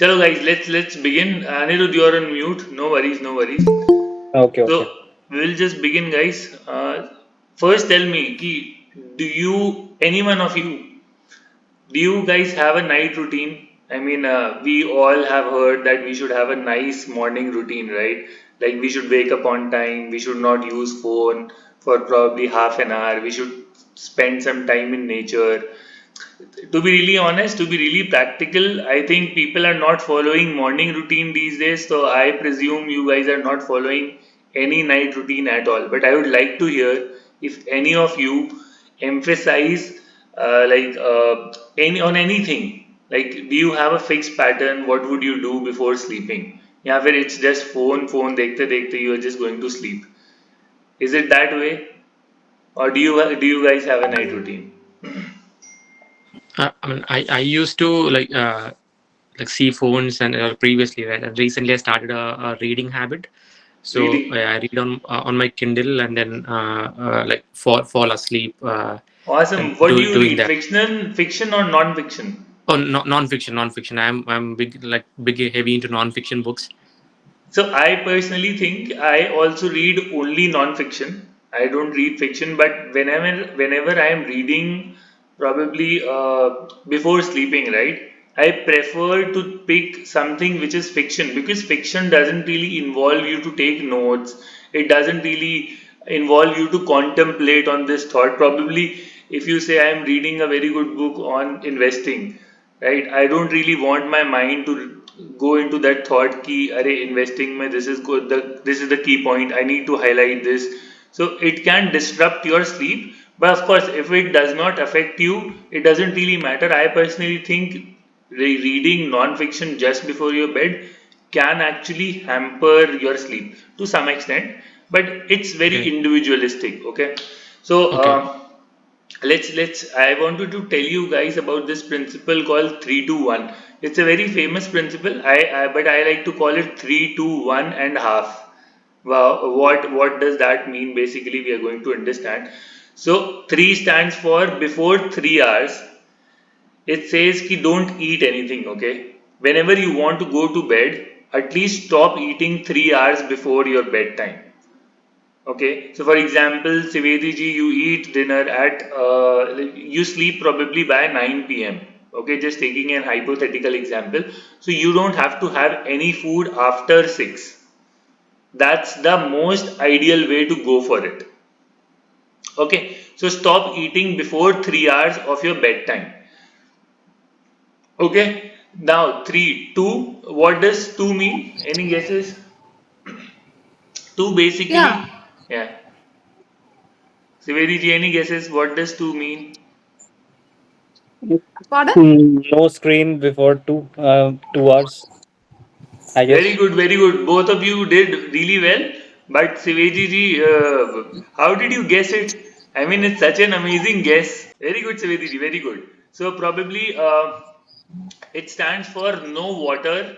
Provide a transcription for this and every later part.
Chalo guys, let's begin. Anirudh, you're on mute. No worries, no worries. Okay, So okay. we'll just begin, guys. First, tell me, ki, any one of you, do you guys have a night routine? I mean, we all have heard that we should have a nice morning routine, right? Like we should wake up on time. We should not use phone for probably half an hour. We should spend some time in nature. To be really honest, to be really practical, I think people are not following morning routine these days. So I presume you guys are not following any night routine at all. But I would like to hear if any of you emphasize any on anything. Like, do you have a fixed pattern? What would you do before sleeping? Yeah, where it's just phone देखते देखते you are just going to sleep. Is it that way, or do you guys have a night routine? I used to see phones and previously, right? And recently, I started a reading habit. So Reading. I read on my Kindle and then fall asleep and Awesome. What do you doing read? that. Fiction or non-fiction? Oh, no, non-fiction, non-fiction. I'm big heavy into non-fiction books. So I personally think I also read only non-fiction. I don't read fiction, but whenever I am reading, probably before sleeping, right? I prefer to pick something which is fiction because fiction doesn't really involve you to take notes. It doesn't really involve you to contemplate on this thought. Probably, if you say I am reading a very good book on investing, right? I don't really want my mind to go into that thought ki arey investing mein this is good, this is the key point, I need to highlight this. So it can disrupt your sleep, but of course if it does not affect you, it doesn't really matter. I personally think reading non-fiction just before your bed can actually hamper your sleep to some extent, but it's very Okay. individualistic. Okay, so Okay. let's I wanted to tell you guys about this principle called 3-2-1. It's a very famous principle. I but I like to call it 3-2-1 and half. Wow, what does that mean? Basically, we are going to understand. So 3 stands for before 3 hours. It says ki don't eat anything. Okay, whenever you want to go to bed, at least stop eating 3 hours before your bedtime. Okay, so for example, Sivedi ji, you eat dinner at, you sleep probably by 9 p.m. Okay, just taking an hypothetical example. So you don't have to have any food after 6. That's the most ideal way to go for it. Okay, so stop eating before 3 hours of your bedtime. Okay, now 3, 2, what does 2 mean? Any guesses? 2 Yeah. basically, yeah. Sivedi ji, any guesses? What does 2 mean? Pardon? No screen before 2 hours, I Very guess. good, very good. Both of you did really well. But Siveji ji, how did you guess it? I mean, it's such an amazing guess. Very good, Siveji ji, very good. So probably it stands for no water.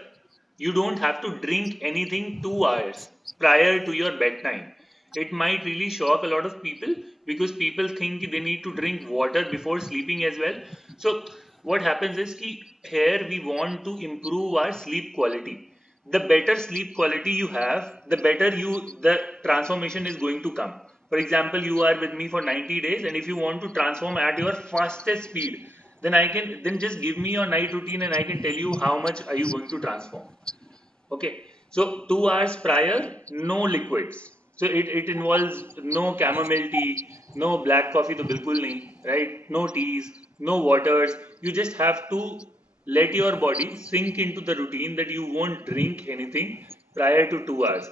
You don't have to drink anything 2 hours prior to your bedtime. It might really shock a lot of people because people think they need to drink water before sleeping as well. So what happens is ki here we want to improve our sleep quality. The better sleep quality you have, the better the transformation is going to come. For example, you are with me for 90 days, and if you want to transform at your fastest speed, then just give me your night routine and I can tell you how much are you going to transform. Okay, so 2 hours prior, no liquids. So it involves no chamomile tea, no black coffee, to bilkul nahi, right? No teas, no waters. You just have to let your body sink into the routine that you won't drink anything prior to 2 hours.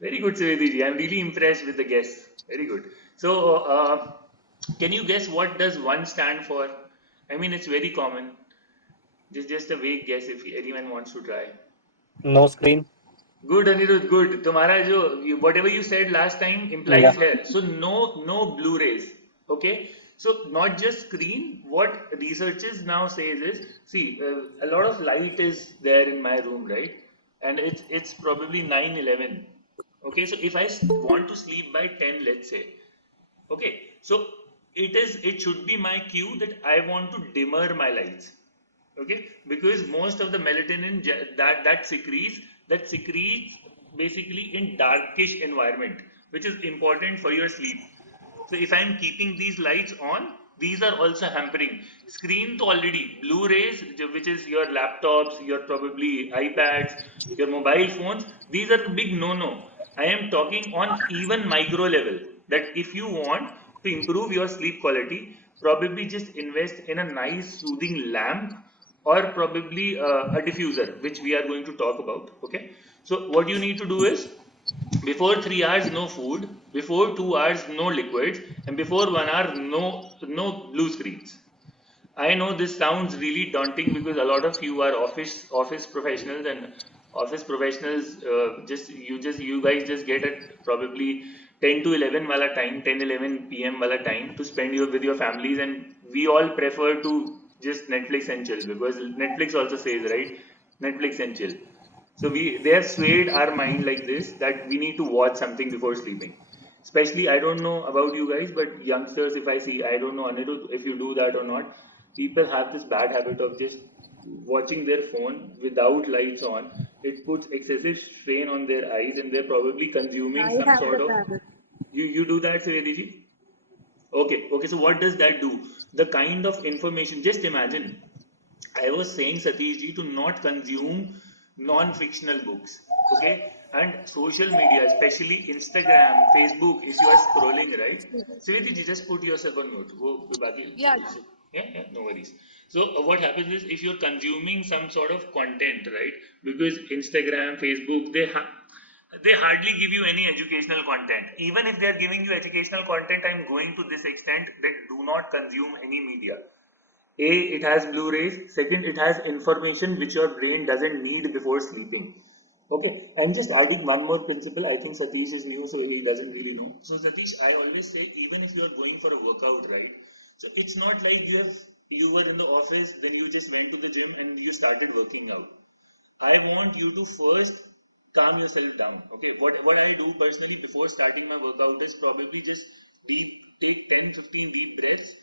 Very good, Svediji. I'm really impressed with the guess. Very good. So, can you guess what does one stand for? I mean, it's very common. Just a vague guess if anyone wants to try. No screen. Good, Anirudh, good. तुम्हारा जो whatever you said last time Yeah. implies here. So no Blu-rays. Okay. So not just screen. What researchers now says is, see, a lot of light is there in my room, right? And it's probably 9:11. Okay. So if I want to sleep by 10, let's say, okay. So it should be my cue that I want to dimmer my lights. Okay, because most of the melatonin that secretes basically in darkish environment, which is important for your sleep. So if I'm keeping these lights on, these are also hampering. Screen to already blue rays, which is your laptops, your probably iPads, your mobile phones. These are the big no-no. I am talking on even micro level that if you want to improve your sleep quality, probably just invest in a nice soothing lamp or probably a diffuser, which we are going to talk about. Okay. So what you need to do is before 3 hours no food, before 2 hours no liquids, and before 1 hour no blue screens. I know this sounds really daunting because a lot of you are office professionals, and office professionals you guys just get at probably 10 to 11 wala time, 10-11 p.m. wala time to spend with your families, and we all prefer to just Netflix and chill because Netflix also says, right, Netflix and chill. So they have swayed our mind like this that we need to watch something before sleeping. Especially, I don't know about you guys, but youngsters, if I see, I don't know Anirudh, if you do that or not. People have this bad habit of just watching their phone without lights on. It puts excessive strain on their eyes, and they're probably consuming I some have sort the of. habit. You do that, Savediji? Okay. So what does that do? The kind of information. Just imagine. I was saying, Satish ji, to not consume non-fictional books. Okay, and social media, especially Instagram, Facebook. If you are scrolling, right? Siveti ji, just put yourself on mute. Yeah, Yeah, no worries. So what happens is if you're consuming some sort of content, right? Because Instagram, Facebook, they hardly give you any educational content. Even if they're giving you educational content, I'm going to this extent that do not consume any media. It has Blu-rays. Second, it has information which your brain doesn't need before sleeping. Okay, I'm just adding one more principle. I think Satish is new, so he doesn't really know. So Satish, I always say, even if you are going for a workout, right? So it's not like you were in the office, then you just went to the gym and you started working out. I want you to first calm yourself down. Okay, what I do personally before starting my workout is probably just take 10-15 deep breaths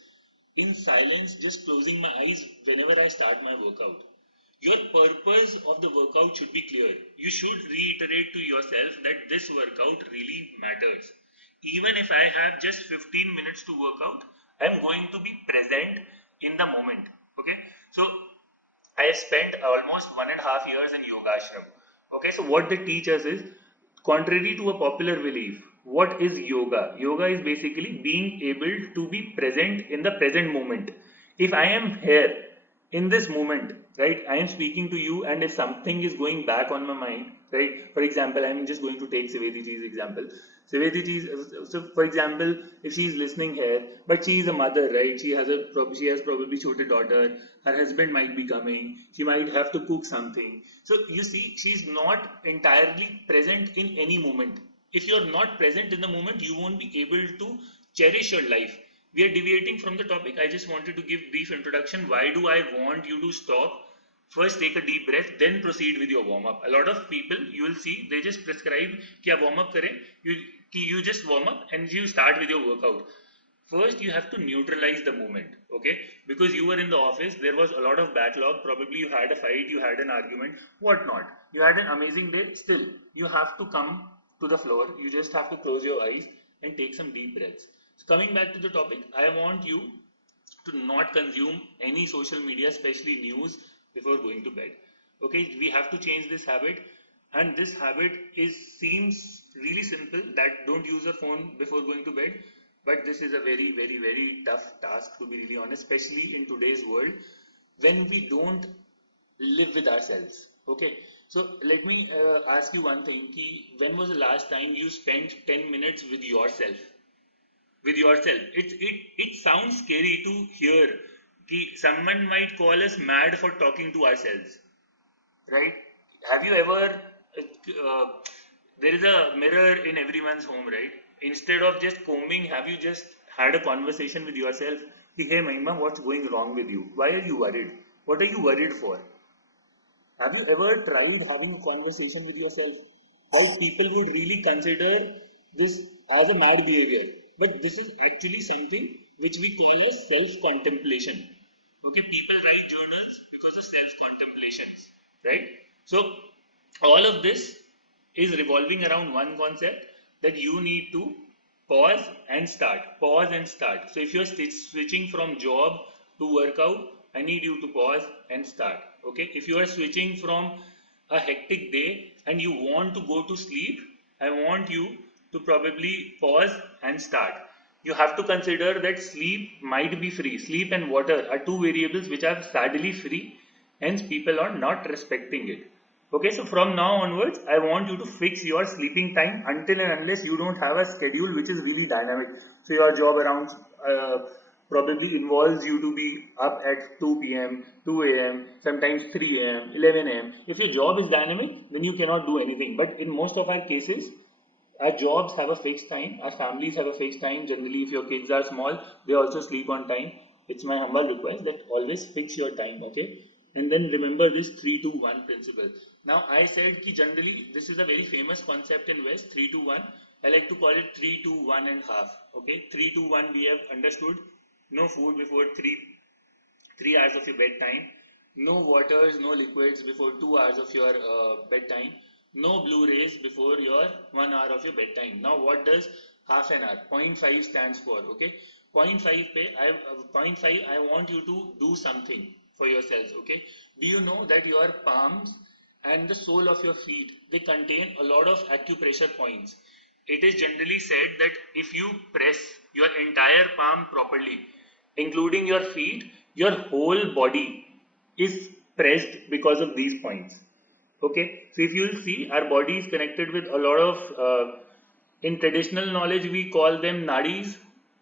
in silence, just closing my eyes whenever I start my workout. Your purpose of the workout should be clear. You should reiterate to yourself that this workout really matters. Even if I have just 15 minutes to work out, I'm going to be present in the moment. Okay, so I have spent almost 1.5 years in yoga ashram. Okay, so what they teach us is, contrary to a popular belief, what is yoga? Yoga is basically being able to be present in the present moment. If I am here in this moment, right, I am speaking to you, and if something is going back on my mind, right, for example, I'm just going to take Sivediji's example. So for example, if she is listening here, but she is a mother, right? She has probably छोटे daughter. Her husband might be coming. She might have to cook something. So you see, she's not entirely present in any moment. If you're not present in the moment, you won't be able to cherish your life. We are deviating from the topic. I just wanted to give brief introduction. Why do I want you to stop? First, take a deep breath, then proceed with your warm up. A lot of people, you will see, they just prescribe कि आप warm up करें. You just warm up and you start with your workout. First, you have to neutralize the moment, okay? Because you were in the office, there was a lot of backlog. Probably you had a fight, you had an argument, whatnot. You had an amazing day. Still, you have to come to the floor. You just have to close your eyes and take some deep breaths. So coming back to the topic, I want you to not consume any social media, especially news, before going to bed. Okay, we have to change this habit, and this habit is seems really simple, that don't use a phone before going to bed. But this is a very, very, very tough task, to be really honest, especially in today's world when we don't live with ourselves. Okay, so let me ask you one thing. Ki, when was the last time you spent 10 minutes with yourself? With yourself. It sounds scary to hear. Someone might call us mad for talking to ourselves, right? Have you ever? There is a mirror in everyone's home, right? Instead of just combing, have you just had a conversation with yourself? Hey, Mahima, what's going wrong with you? Why are you worried? What are you worried for? Have you ever tried having a conversation with yourself? Right? People would really consider this as a mad behavior, but this is actually something which we call as self contemplation. Okay, people write journals because of self contemplations, right? So all of this is revolving around one concept, that you need to pause and start. So if you're switching from job to workout, I need you to pause and start. Okay, if you are switching from a hectic day and you want to go to sleep, I want you to probably pause and start. You have to consider that sleep might be free. Sleep and water are two variables which are sadly free, hence people are not respecting it. Okay, so from now onwards, I want you to fix your sleeping time until and unless you don't have a schedule which is really dynamic. So your job around probably involves you to be up at 2 p.m., 2 a.m., sometimes 3 a.m., 11 a.m. If your job is dynamic, then you cannot do anything. But in most of our cases, our jobs have a fixed time, our families have a fixed time. Generally, if your kids are small, they also sleep on time. It's my humble request that always fix your time, okay? And then remember this 3-2-1 principle. Now, I said ki generally this is a very famous concept in West, 3-2-1. I like to call it 3-2-1.5. Okay, 3-2-1 we have understood. No food before 3 hours of your bedtime, no waters, no liquids before 2 hours of your bedtime, no Blu-rays before your 1 hour of your bedtime. Now, what does half an hour? Zero point 0.5 stands for. Okay, zero point 0.5 pay. Zero point 0.5. I want you to do something for yourselves. Okay, do you know that your palms and the sole of your feet, they contain a lot of acupressure points? It is generally said that if you press your entire palm properly, including your feet, your whole body is pressed because of these points. Okay, so if you'll see, our body is connected with a lot of, in traditional knowledge, we call them nadis.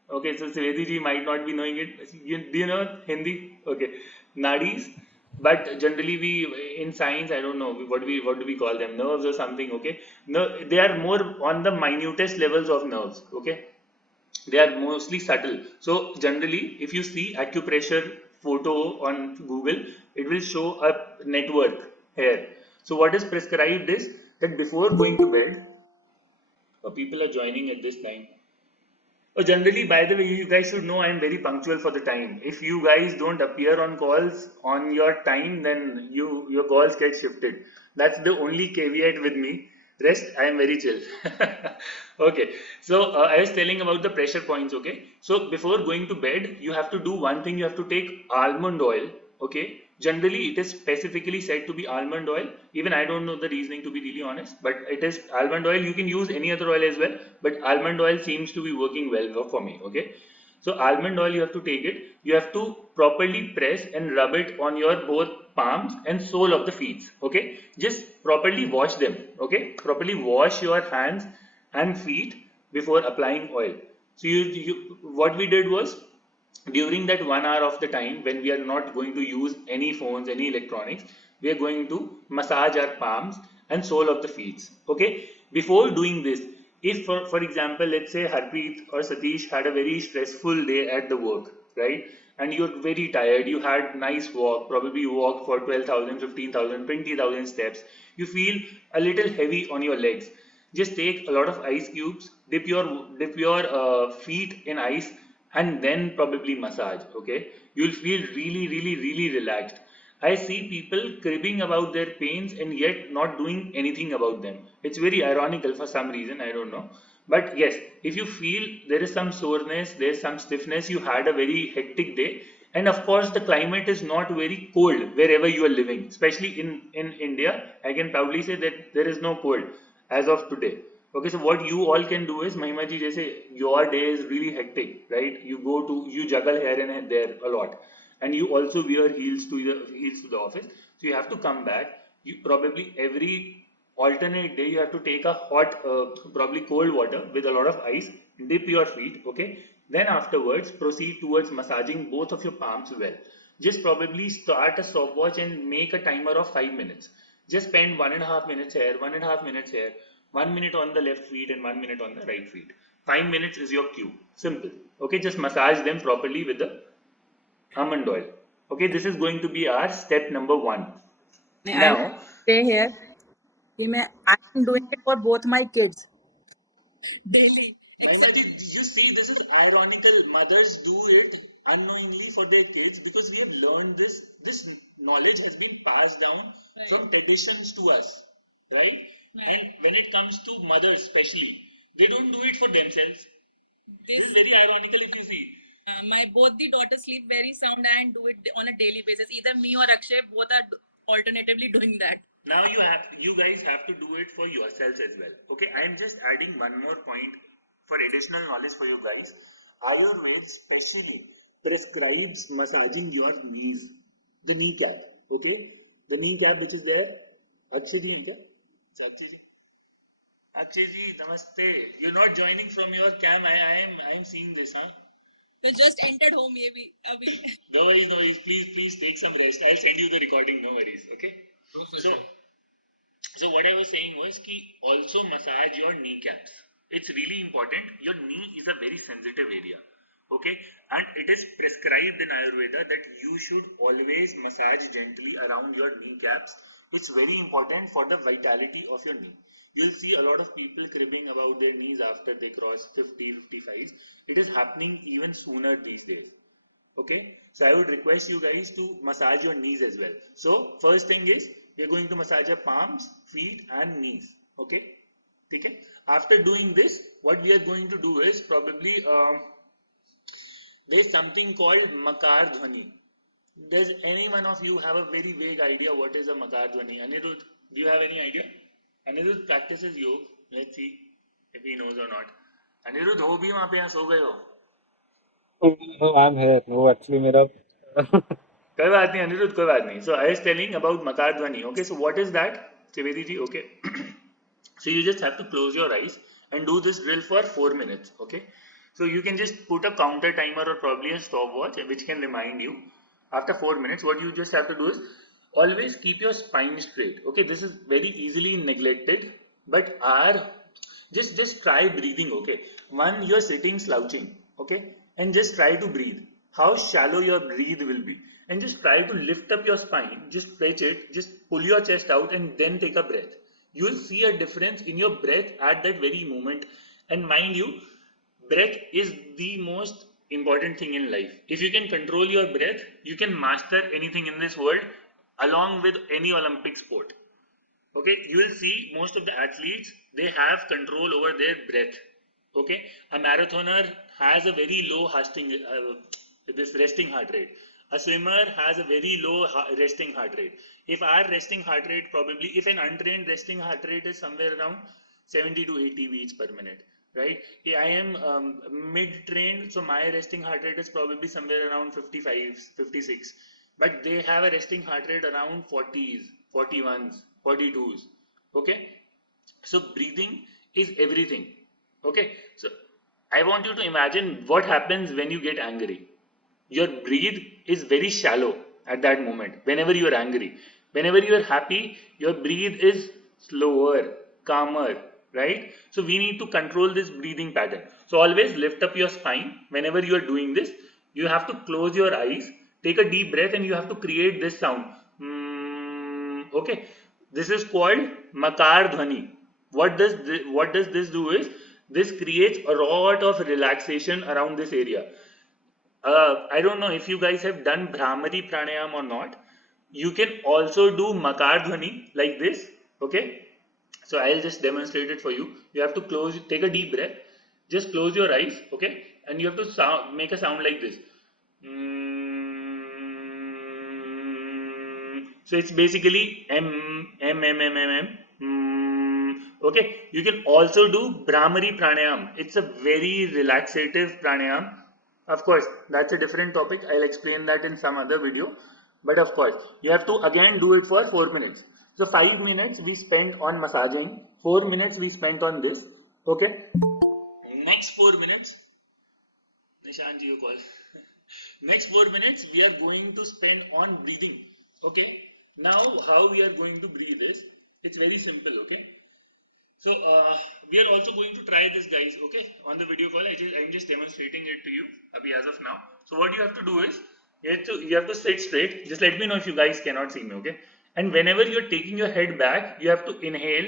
Okay, so Sveti ji might not be knowing it. Do you know Hindi? Okay, nadis. But generally, we in science, I don't know what do we call them, nerves or something. Okay, no, they are more on the minutest levels of nerves. Okay, they are mostly subtle. So generally, if you see acupressure photo on Google, it will show a network here. So what is prescribed is that before going to bed, people are joining at this time. Oh, generally, by the way, you guys should know I am very punctual for the time. If you guys don't appear on calls on your time, then your calls get shifted. That's the only caveat with me. Rest, I am very chill. Okay, so I was telling about the pressure points. Okay, so before going to bed, you have to do one thing. You have to take almond oil. Okay, generally it is specifically said to be almond oil. Even I don't know the reasoning, to be really honest, but it is almond oil. You can use any other oil as well, but almond oil seems to be working well for me. Okay, so almond oil, you have to take it. You have to properly press and rub it on your both palms and sole of the feet. Okay, just properly wash them. Okay, properly wash your hands and feet before applying oil. So what we did was, during that 1 hour of the time when we are not going to use any phones, any electronics, we are going to massage our palms and sole of the feet. Okay, before doing this, if for example, let's say Harpreet or Satish had a very stressful day at the work, right, and you're very tired, you had nice walk, probably you walked for 12,000, 15,000, 20,000 steps, you feel a little heavy on your legs, just take a lot of ice cubes, dip your feet in ice, and then probably massage. Okay, you'll feel really, really, really relaxed. I see people cribbing about their pains and yet not doing anything about them. It's very ironical for some reason, I don't know. But yes, if you feel there is some soreness, there's some stiffness, you had a very hectic day, and of course the climate is not very cold wherever you are living, especially in India. I can proudly say that there is no cold as of today. Okay, so what you all can do is, Mahima ji, jaise your day is really hectic, right? You juggle here and there a lot, and you also wear heels to the office. So you have to come back. You probably every alternate day you have to take a hot, probably cold water with a lot of ice, dip your feet. Okay, then afterwards proceed towards massaging both of your palms well. Just probably start a stopwatch and make a timer of 5 minutes. Just spend 1.5 minutes here, 1.5 minutes here, 1 minute on the left feet and 1 minute on the right feet. 5 minutes is your cue. Simple. Okay, just massage them properly with the almond oil. Okay, this is going to be our step number 1. I Now, stay here. I am doing it for both my kids daily. Mahima Except ji, you see, this is ironical. Mothers do it unknowingly for their kids, because we have learned this knowledge has been passed down Right. from traditions to us, right? Right. And when it comes to mothers especially, they don't do it for themselves. This is This very ironical if you see. my both the daughters sleep very sound and do it on a daily basis. Either me or Akshay, both are alternatively doing that. Now you guys have to do it for yourselves as well. Okay, I am just adding one more point for additional knowledge for you guys. Ayurveda specially prescribes massaging your knees, the kneecap. Okay, the kneecap which is there. Akshay ji hai kya? It's Akshay ji. Akshay ji, namaste. You're not joining from your cam. I am seeing this, huh? So just entered home maybe. Abhi. No worries, no worries. Please take some rest. I'll send you the recording. No worries. Okay. So what I was saying was ki also massage your kneecaps. It's really important. Your knee is a very sensitive area. Okay, and it is prescribed in Ayurveda that you should always massage gently around your kneecaps. It's very important for the vitality of your knee. You'll see a lot of people cribbing about their knees after they cross 50, 55s. It is happening even sooner these days. Okay, so I would request you guys to massage your knees as well. So first thing is we are going to massage your palms, feet and knees. Okay, okay. After doing this, what we are going to do is probably there's something called Makar Dhwani. Does any one of you have a very vague idea what is a Makar Dhwani? Anirudh, do you have any idea? Anirudh practices yoga. Let's see if he knows or not. Anirudh, हो भी वहाँ पे यहाँ सो गए हो? No, I'm here. No, actually, मेरा कोई बात नहीं अनिरुद्ध, कोई बात नहीं. So I was telling about Makar Dhwani. Okay, so what is that? Trivedi ji, okay. So you just have to close your eyes and do this drill for 4 minutes. Okay. So you can just put a counter timer or probably a stopwatch which can remind you. After 4 minutes, what you just have to do is always keep your spine straight. Okay, this is very easily neglected, but just try breathing. Okay, one, you're sitting slouching. Okay, and just try to breathe. How shallow your breathe will be, and just try to lift up your spine. Just stretch it. Just pull your chest out and then take a breath. You will see a difference in your breath at that very moment. And mind you, breath is the most important thing in life. If you can control your breath, you can master anything in this world along with any Olympic sport. Okay, you will see most of the athletes, they have control over their breath. Okay, a marathoner has a very low resting heart rate. A swimmer has a very low resting heart rate. If our resting heart rate probably, if an untrained resting heart rate is somewhere around 70 to 80 beats per minute, right? I am mid-trained, so my resting heart rate is probably somewhere around 55, 56. But they have a resting heart rate around 40s, 41s, 42s. Okay? So breathing is everything. Okay? So I want you to imagine what happens when you get angry. Your breathe is very shallow at that moment whenever you are angry. Whenever you are happy, your breathe is slower, calmer, right? So we need to control this breathing pattern. So always lift up your spine. Whenever you are doing this, you have to close your eyes, take a deep breath, and you have to create this sound. Okay, this is called Makar Dhwani. What does this do is, this creates a lot of relaxation around this area. I don't know if you guys have done Bhramari Pranayam or not. You can also do Makar Dhwani like this. Okay, so I'll just demonstrate it for you. You have to take a deep breath, just close your eyes, okay, and you have to make a sound like this. So it's basically okay, you can also do Bhramari Pranayam. It's a very relaxative pranayam. Of course, that's a different topic. I'll explain that in some other video. But of course, you have to again do it for 4 minutes. So 5 minutes we spent on massaging, 4 minutes we spent on this. Okay. Next 4 minutes, Nishan ji, you call. Next 4 minutes we are going to spend on breathing. Okay. Now how we are going to breathe is, it's very simple. Okay. So we are also going to try this, guys. Okay, on the video call, I'm just demonstrating it to you abhi as of now. So what you have to do is, you have to sit straight. Just let me know if you guys cannot see me. Okay, and whenever you're taking your head back, you have to inhale,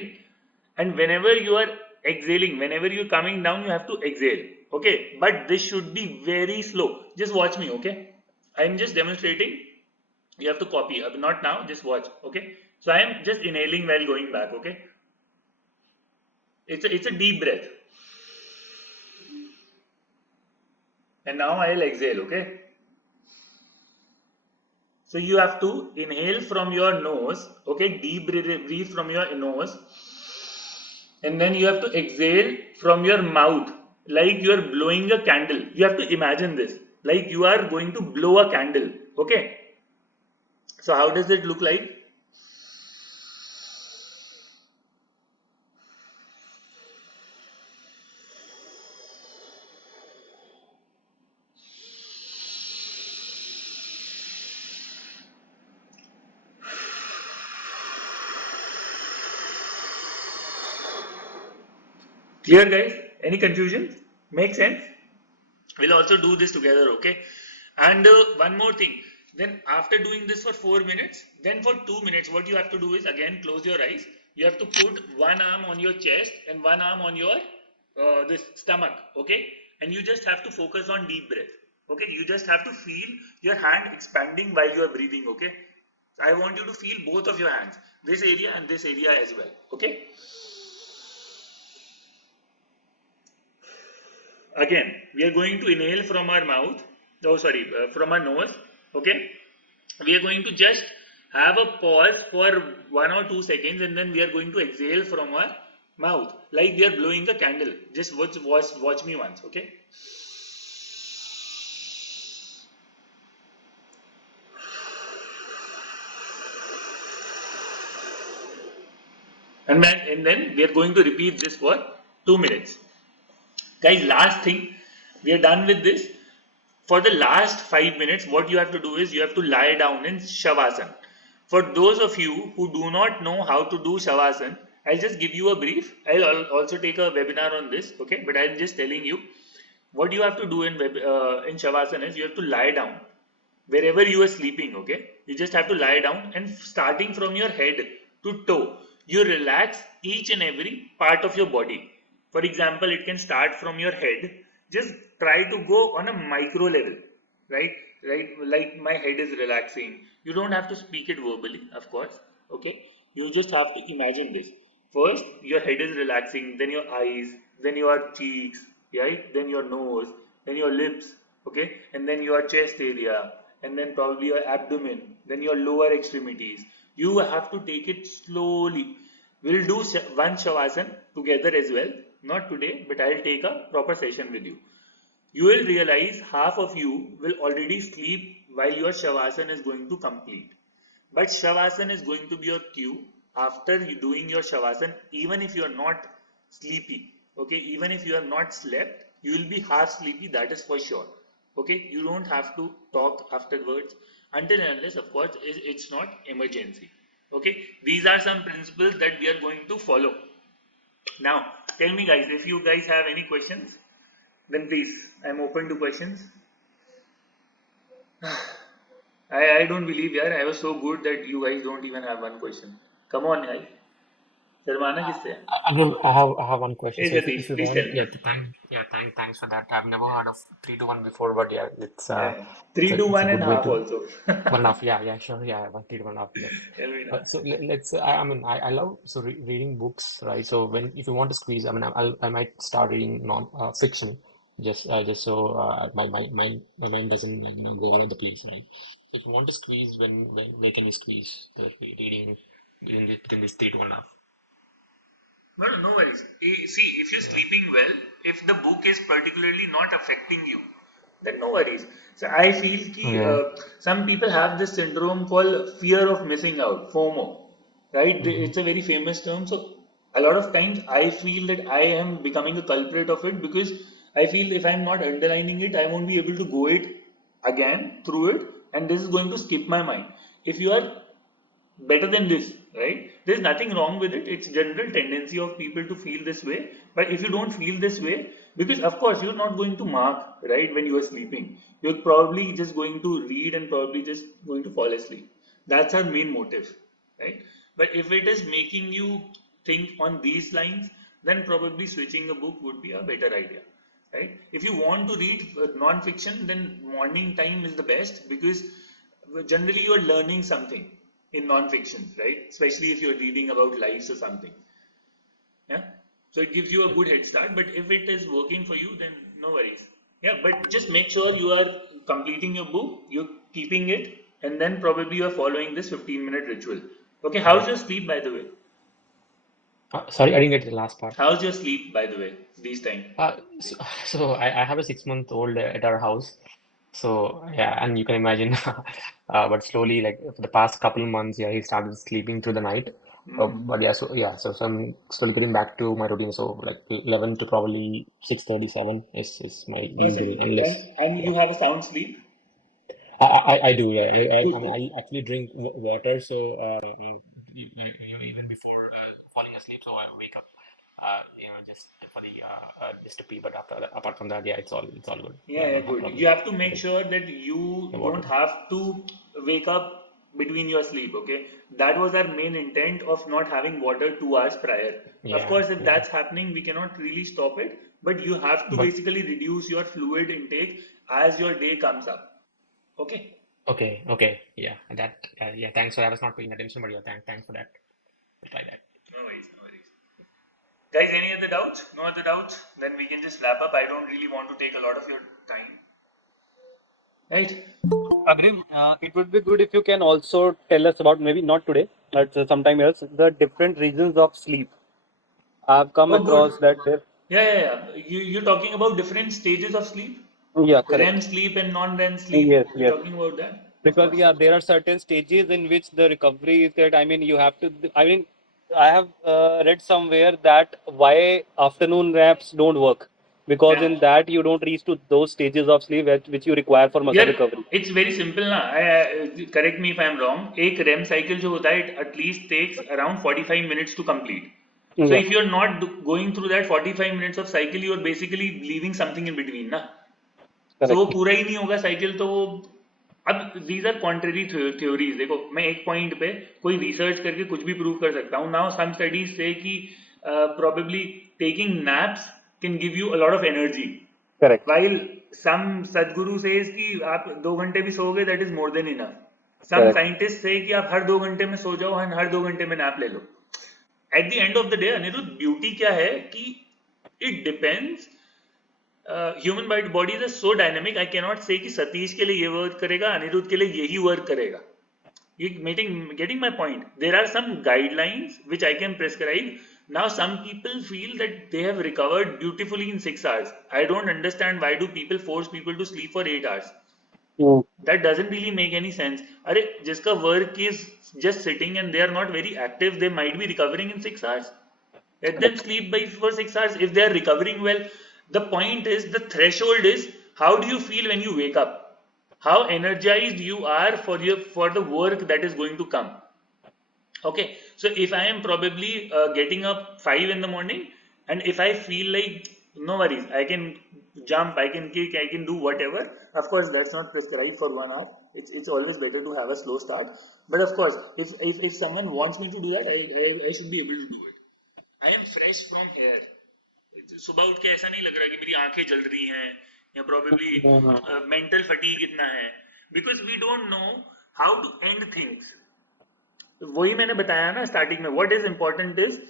and whenever you are exhaling, whenever you're coming down, you have to exhale. okay, but this should be very slow. Just watch me, okay? I'm just demonstrating. You have to copy, not now, just watch, okay? So I am just inhaling while going back, okay? It's a deep breath. And now I'll exhale, okay? So you have to inhale from your nose, okay? Deep breathe from your nose. And then you have to exhale from your mouth, like you are blowing a candle. You have to imagine this, like you are going to blow a candle, okay? So how does it look like? Clear, guys? Any confusion? Make sense? We'll also do this together, okay? And one more thing. Then after doing this for 4 minutes, then for 2 minutes, what you have to do is again close your eyes. You have to put one arm on your chest and one arm on your this stomach, okay? And you just have to focus on deep breath, okay? You just have to feel your hand expanding while you are breathing, okay? I want you to feel both of your hands, this area and this area as well, okay? Again, we are going to inhale from our mouth, from our nose, okay? We are going to just have a pause for 1 or 2 seconds and then we are going to exhale from our mouth, like we are blowing a candle. Just watch me once, okay? And then we are going to repeat this for 2 minutes. Guys, last thing, we are done with this. For the last 5 minutes, what you have to do is you have to lie down in Shavasana. For those of you who do not know how to do Shavasana, I'll just give you a brief. I'll also take a webinar on this, okay? But I'm just telling you what you have to do in Shavasana is you have to lie down wherever you are sleeping, okay? You just have to lie down and starting from your head to toe, you relax each and every part of your body. For example, it can start from your head. Just try to go on a micro level, right? Like my head is relaxing. You don't have to speak it verbally, of course, okay? You just have to imagine this. First, your head is relaxing, then your eyes, then your cheeks, right? Then your nose, then your lips, okay? And then your chest area, and then probably your abdomen, then your lower extremities. You have to take it slowly. We'll do one Shavasana together as well. Not today, but I'll take a proper session with you. You will realize half of you will already sleep while your Shavasana is going to complete. But Shavasana is going to be your cue after you doing your Shavasana, even if you are not sleepy, okay? Even if you have not slept, you will be half sleepy, that is for sure, okay? You don't have to talk afterwards until and unless, of course, it's not emergency, okay? These are some principles that we are going to follow. Now, tell me guys, if you guys have any questions, then please, I'm open to questions. I don't believe, yaar, I was so good that you guys don't even have one question. Come on, guys. शर्माना किससे है? I have one question. Hey So Satish, if you please tell want, me. thanks for that. I've never heard of 3 to 1 before, but yeah, Yeah. 3 to it's a 1 and good way half to also. 1.5. Yeah, sure. Yeah, 1 3 to 1.5. Yes. Tell me now. So let's. I mean, I love reading books, right? So if you want to squeeze, I mean, I might start reading non fiction, just so my mind doesn't go all over the place, right? So if you want to squeeze, when where can we squeeze the reading within this 3 to 1.5? No, no worries. See, if you're Yeah. sleeping well, if the book is particularly not affecting you, then no worries. So I feel ki, Yeah. some people have this syndrome called fear of missing out, FOMO, right? Hmm. It's a very famous term. So a lot of times I feel that I am becoming a culprit of it because I feel if I'm not underlining it, I won't be able to go it again through it, and this is going to skip my mind. If you are better than this, right? There's nothing wrong with it. It's general tendency of people to feel this way. But if you don't feel this way, because of course you're not going to mark, right, when you are sleeping, you're probably just going to read and probably just going to fall asleep. That's our main motive, right? But if it is making you think on these lines, then probably switching a book would be a better idea. right? If you want to read non-fiction, then morning time is the best, because generally you are learning something in non-fiction, right? Especially if you're reading about lives or something. Yeah. So it gives you a good head start. But if it is working for you, then no worries. Yeah. But just make sure you are completing your book, you're keeping it, and then probably you are following this 15-minute ritual. Okay. How's your sleep, by the way? Sorry, I didn't get the last part. How's your sleep, by the way, these time? So, so I have a 6-month-old at our house. So yeah, and you can imagine, but slowly, like for the past couple of months, yeah, he started sleeping through the night. But so I'm slowly getting back to my routine. So like 11 to probably 6:37 is my usual, Awesome. unless And yeah. you have a sound sleep? I do. Yeah. I Good, mean, good. I actually drink water. So even before falling asleep, so I wake up, just for the just to pee. But apart from that, yeah, it's all good. Yeah, Yeah, I yeah, don't have good. trouble You have to with make it. sure that you The don't water. have to wake up between your sleep, okay? That was our main intent of not having water 2 hours prior. Of Yeah, course, if yeah. that's happening, we cannot really stop it, but you have to But basically reduce your fluid intake as your day comes up. Okay? okay, yeah. Yeah. Thanks. So I was not paying attention, but yeah, thanks for that. I'll try that. No worries, no worries. Guys, any other doubts? No other doubts? Then we can just wrap up. I don't really want to take a lot of your time. Right? Agrim, it would be good if you can also tell us about, maybe not today, but sometime else, the different reasons of sleep. I've come Oh, across good. that Yeah. You're talking about different stages of sleep? yeah, REM correct. sleep and non-REM Yes, sleep. You're yes. talking about that? Of Because course. yeah, there are certain stages in which the recovery is that, I mean, you have to, I mean, I have read somewhere that why afternoon naps don't work, because Yeah. in that you don't reach to those stages of sleep which you require for muscle यार recovery. it's very simple ना. Correct me if I'm wrong. एक REM cycle जो होता है, it at least takes around 45 minutes to complete. So Yeah, if you're not going through that 45 minutes of cycle, you're basically leaving something in between ना. So वो correct. पूरा ही नहीं होगा cycle, तो वो अब these are contrary theories. देखो, मैं एक पॉइंट पे कोई रिसर्च करके कुछ भी प्रूव कर सकता हूँ. नाउ सम स्टडीज से कि probably taking naps can give you a lot of energy, Correct. while some sadguru says कि आप 2 घंटे भी सोओगे, that is more than enough. Some Correct. scientists say कि आप हर 2 घंटे में सो जाओ, हर 2 घंटे में नैप ले लो. At the end of the day, Anirudh, beauty क्या है कि it depends. Human body is so dynamic. I cannot say कि सतीश के लिए ये वर्क करेगा, अनिरुद्ध के लिए यही वर्क करेगा. You getting my point? There are some guidelines which I can prescribe. Now some people feel that they have recovered beautifully in 6 hours. I don't understand why do people force people to sleep for 8 hours. Mm. That doesn't really make any sense. अरे जिसका work is just sitting and they are not very active, they might be recovering in 6 hours. Let them sleep for 6 hours if they are recovering well. The point is, the threshold is, how do you feel when you wake up? How energized you are for the work that is going to come. Okay, so if I am probably getting up 5 in the morning, and if I feel like no worries, I can jump, I can kick, I can do whatever. Of course, that's not prescribed for 1 hour. It's always better to have a slow start. But of course, if someone wants me to do that, I should be able to do it. I am fresh from here. सुबह उठ के ऐसा नहीं लग रहा कि मेरी आंखें जल रही हैं, या प्रोबेबली Mhm. मेंटल फटीग इतना है, because we don't know how to end things. वही मैंने बताया ना स्टार्टिंग में, व्हाट इज इंपॉर्टेंट इज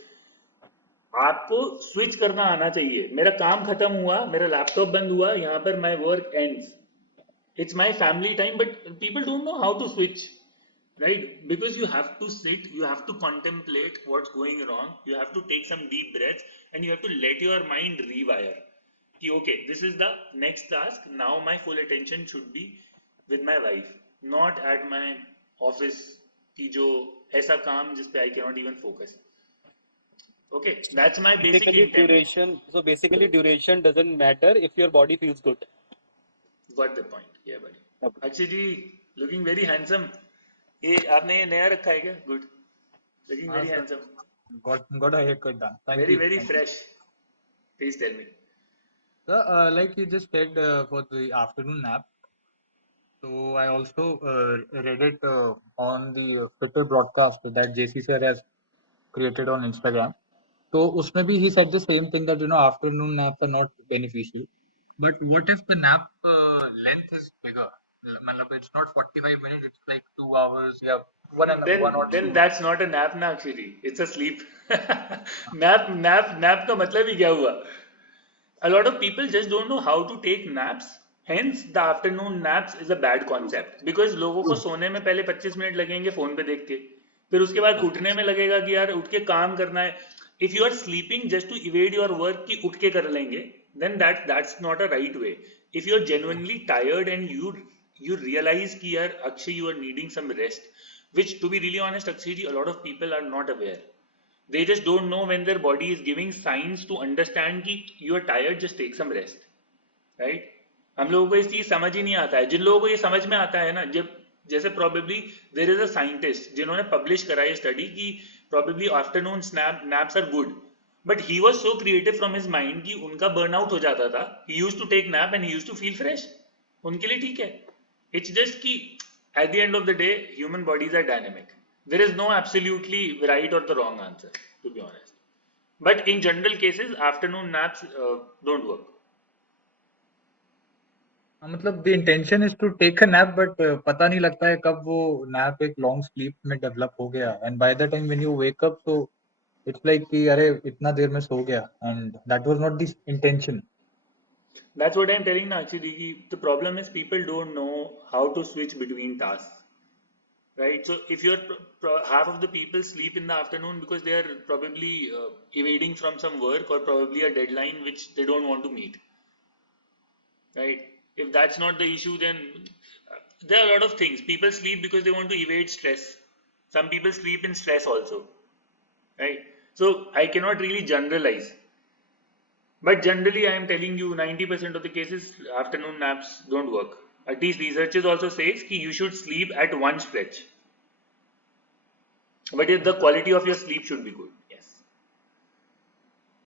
आपको स्विच करना आना चाहिए. मेरा काम खत्म हुआ, मेरा लैपटॉप बंद हुआ, यहाँ पर my work ends. It's my family time, but people don't know how to switch, right? Because you have to sit, you have to contemplate what's going wrong, you have to take some deep breaths, and you have to let your mind rewire. कि okay, this is the next task, now my full attention should be with my wife, not at my office कि जो ऐसा काम जिस पे I cannot even focus. Okay, that's my basic Basically, intent. duration doesn't matter if your body feels good. Got the point. Yeah, buddy. Okay. Akshay ji, looking very handsome. ये आपने ये नया रखा है क्या? Good. Looking very sir. handsome. Got a haircut done. Thank Very, you. very Thank you. fresh. Please tell me. Sir, like you just said for the afternoon nap. So I also read it on the Twitter broadcast that JC sir has created on Instagram. So usme bhi he said the same thing that afternoon naps are not beneficial. But what if the nap length is bigger? Matlab, it's not 45 minutes, it's like 2 hours. You have one or then two. that's not a nap ना actually. It's a sleep. nap का मतलब ही क्या हुआ? A lot of people just don't know how to take naps. Hence, the afternoon naps is a bad concept. Because लोगों को सोने में पहले 25 मिनट लगेंगे फोन पे देख के, फिर उसके बाद उठने में लगेगा कि यार उठ के काम करना है. If you are sleeping just to evade your work कि उठ के कर लेंगे, then that's not a right way. If you are genuinely tired and you realize कि यार Akshay, you are needing some rest, which to be really honest, Akshay ji, a lot of people are not aware. They just don't know when their body is giving signs to understand कि you are tired, just take some rest, right? हम लोगों को ये चीज समझ ही नहीं आता है. जिन लोगों को ये समझ में आता है ना, जब जैसे probably there is a scientist जिन्होंने publish करा ये study कि probably afternoon naps are good, but he was so creative from his mind कि उनका burnout हो जाता था. He used to take nap and he used to feel fresh. उनके लिए ठीक है. It's just कि at the end of the day, human bodies are dynamic. There is no absolutely right or the wrong answer, to be honest. But in general cases, afternoon naps don't work. मतलब the intention is to take a nap, but पता नहीं लगता है कब वो nap एक long sleep में develop हो गया. And by the time when you wake up, so it's like कि अरे इतना देर में सो गया, and that was not the intention. That's what I'm telling now, actually. The problem is people don't know how to switch between tasks, right? So if you're half of the people sleep in the afternoon because they are probably evading from some work or probably a deadline which they don't want to meet, right? If that's not the issue, then there are a lot of things. People sleep because they want to evade stress. Some people sleep in stress also, right? So I cannot really generalize. But generally, I am telling you, 90% of the cases, afternoon naps don't work. At least researchers also says that you should sleep at one stretch. But the quality of your sleep should be good.